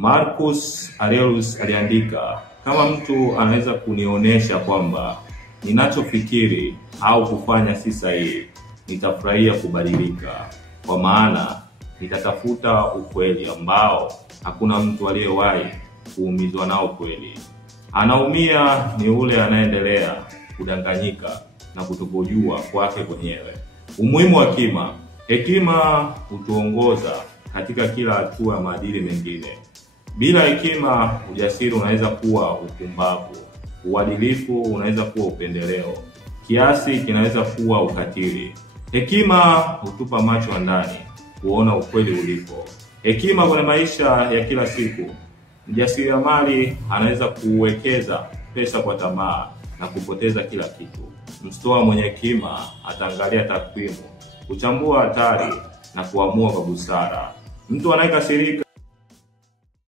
Marcus Aurelius aliandika, kama mtu anaweza kunionyesha kwamba ninachofikiri au kufanya si sahihi, nitafurahia kubadilika, kwa maana nitatafuta ukweli ambao hakuna mtu aliyewahi kuumizwa nao kweli. Anaumia ni ule anaendelea kudanganyika na kutokujua kwake mwenyewe. Umuhimu wa hekima. Hekima hutuongoza katika kila hatua ya maadili mengine. Bila hekima, ujasiri unaweza kuwa upumbavu, uadilifu unaweza kuwa upendeleo, kiasi kinaweza kuwa ukatili. Hekima hutupa macho ndani kuona ukweli ulipo. Hekima kwenye maisha ya kila siku. Mjasiriamali anaweza kuwekeza pesa kwa tamaa na kupoteza kila kitu. Mstoa mwenye hekima ataangalia takwimu, kuchambua hatari na kuamua kwa busara. Mtu anayekasirika